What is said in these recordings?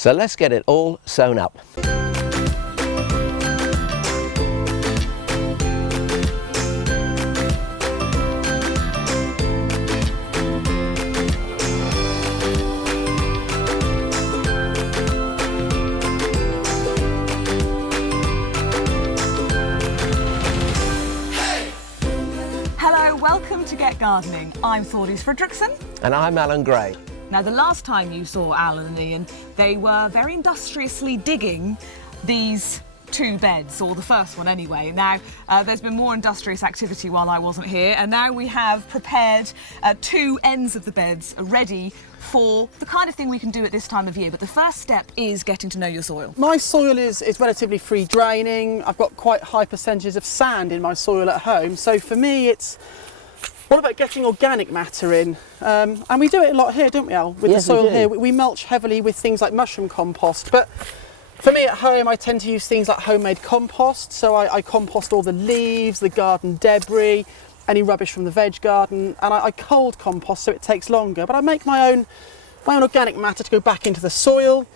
So let's get it all sown up. Welcome to Get Gardening. I'm Thordis Fredrickson. And I'm Alan Gray. Now, the last time you saw Alan and Ian, they were very industriously digging these two beds, or the first one anyway. Now, there's been more industrious activity while I wasn't here, and now we have prepared two ends of the beds ready for the kind of thing we can do at this time of year. But the first step is getting to know your soil. My soil is relatively free draining. I've got quite high percentages of sand in my soil at home. So for me, it's all about getting organic matter in. And we do it a lot here, don't we, Al? With yes, the soil here. We mulch heavily with things like mushroom compost. But for me at home, I tend to use things like homemade compost. So I compost all the leaves, the garden debris, any rubbish from the veg garden, and I cold compost so it takes longer. But I make my own organic matter to go back into the soil.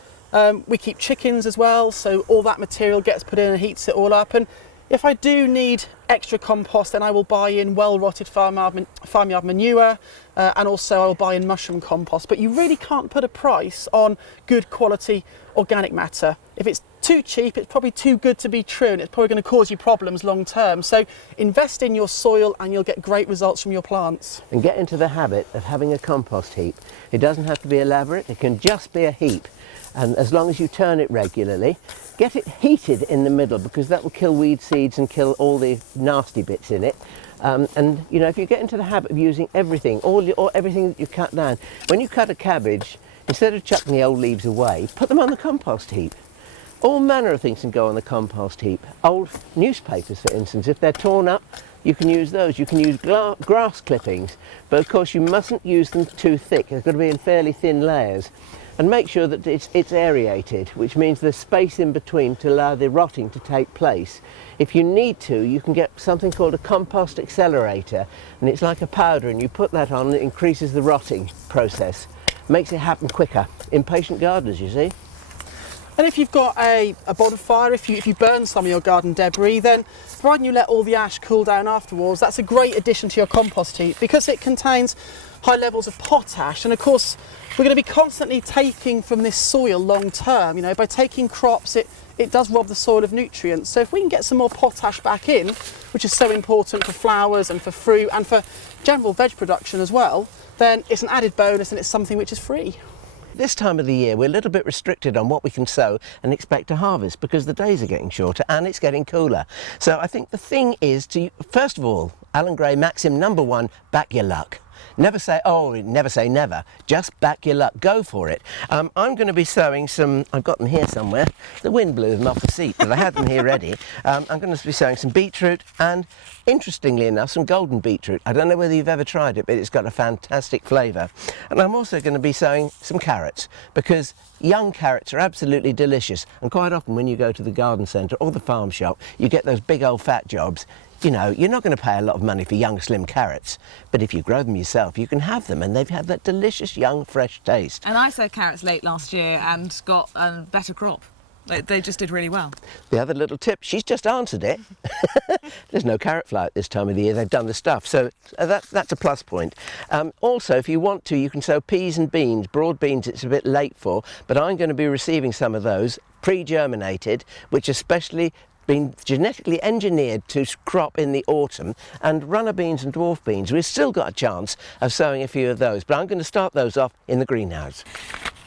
We keep chickens as well, so all that material gets put in and heats it all up. And if I do need extra compost, then I will buy in well-rotted farmyard manure, and also I will buy in mushroom compost. But you really can't put a price on good quality organic matter. If it's too cheap, it's probably too good to be true, and it's probably going to cause you problems long term. So invest in your soil and you'll get great results from your plants. And get into the habit of having a compost heap. It doesn't have to be elaborate, it can just be a heap. And as long as you turn it regularly, get it heated in the middle, because that will kill weed seeds and kill all the nasty bits in it. And you know, if you get into the habit of using everything, everything that you cut down, when you cut a cabbage, instead of chucking the old leaves away, put them on the compost heap. All manner of things can go on the compost heap. Old newspapers, for instance, if they're torn up, you can use those. You can use grass clippings, but of course you mustn't use them too thick. They've got to be in fairly thin layers. And make sure that it's aerated, which means there's space in between to allow the rotting to take place. If you need to, you can get something called a compost accelerator, and it's like a powder, and you put that on and it increases the rotting process. Makes it happen quicker. Impatient gardeners, you see. And if you've got a bonfire, if you burn some of your garden debris, then providing you let all the ash cool down afterwards, that's a great addition to your compost heap, because it contains high levels of potash. And of course, we're going to be constantly taking from this soil long term. You know, by taking crops, it does rob the soil of nutrients. So if we can get some more potash back in, which is so important for flowers and for fruit and for general veg production as well, then it's an added bonus and it's something which is free. This time of the year, we're a little bit restricted on what we can sow and expect to harvest, because the days are getting shorter and it's getting cooler. So I think the thing is to, first of all, Alan Gray maxim number one, back your luck. Never say never, just back your luck, go for it. I'm going to be sowing some, I've got them here somewhere, the wind blew them off the seat, but I had them here ready. I'm going to be sowing some beetroot and, interestingly enough, some golden beetroot. I don't know whether you've ever tried it, but it's got a fantastic flavour. And I'm also going to be sowing some carrots, because young carrots are absolutely delicious, and quite often when you go to the garden centre or the farm shop, you get those big old fat jobs. You know, you're not going to pay a lot of money for young, slim carrots, but if you grow them yourself, you can have them, and they've had that delicious, young, fresh taste. And I sowed carrots late last year and got a better crop. They just did really well. The other little tip, she's just answered it. There's no carrot fly at this time of the year. They've done the stuff, so that's a plus point. Also, if you want to, you can sow peas and beans. Broad beans it's a bit late for, but I'm going to be receiving some of those pre-germinated, which especially been genetically engineered to crop in the autumn, and runner beans and dwarf beans. We've still got a chance of sowing a few of those, but I'm going to start those off in the greenhouse.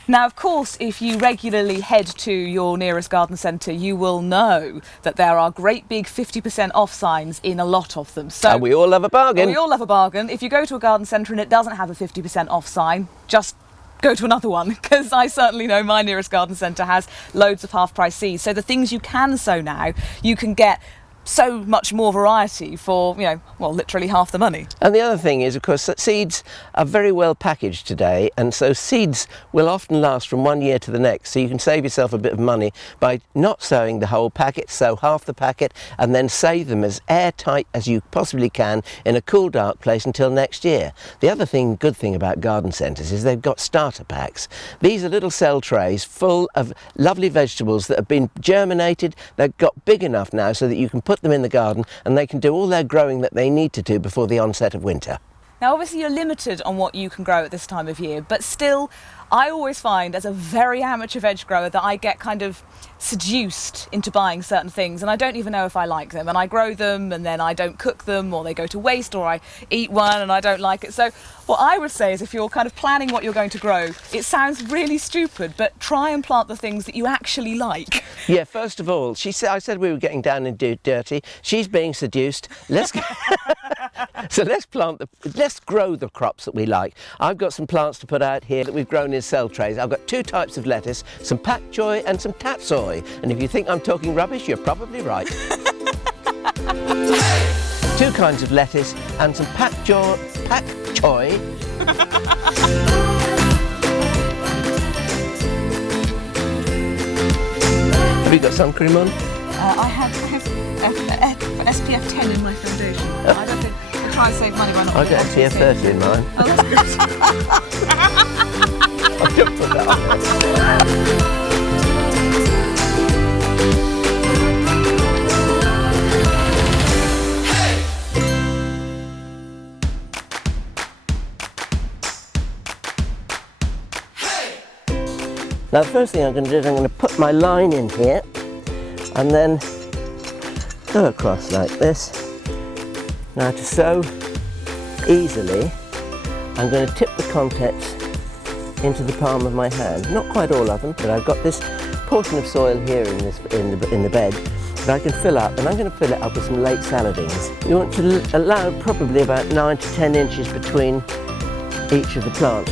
Now, of course, if you regularly head to your nearest garden centre, you will know that there are great big 50% off signs in a lot of them. So and we all love a bargain. We all love a bargain. If you go to a garden centre and it doesn't have a 50% off sign, just go to another one, because I certainly know my nearest garden centre has loads of half price seeds. So the things you can sow now, you can get so much more variety for, you know, well, literally half the money. And the other thing is, of course, that seeds are very well packaged today, and so seeds will often last from one year to the next, so you can save yourself a bit of money by not sowing the whole packet, sow half the packet and then save them as airtight as you possibly can in a cool, dark place until next year. The other good thing about garden centres is they've got starter packs. These are little cell trays full of lovely vegetables that have been germinated. They've got big enough now so that you can put them in the garden and they can do all their growing that they need to do before the onset of winter. Now, obviously you're limited on what you can grow at this time of year, but still, I always find as a very amateur veg grower that I get kind of seduced into buying certain things and I don't even know if I like them, and I grow them and then I don't cook them, or they go to waste, or I eat one and I don't like it. So what I would say is, if you're kind of planning what you're going to grow, it sounds really stupid, but try and plant the things that you actually like. Yeah, first of all, I said we were getting down and dirty. She's being seduced. So let's grow the crops that we like. I've got some plants to put out here that we've grown in cell trays. I've got two types of lettuce, some pak choi and some tatsoi. And if you think I'm talking rubbish, you're probably right. Two kinds of lettuce and some pak choi. Have you got sun cream on? I have SPF 10 in my foundation. I don't think I'll try and save money by not. I've got SPF 30 in mine. Oh, that's good. I've just put that on. Now the first thing I'm going to do is I'm going to put my line in here and then go across like this. Now to sow easily, I'm going to tip the contents into the palm of my hand. Not quite all of them, but I've got this portion of soil here in the bed that I can fill up, and I'm going to fill it up with some late saladings. You want to allow probably about 9 to 10 inches between each of the plants.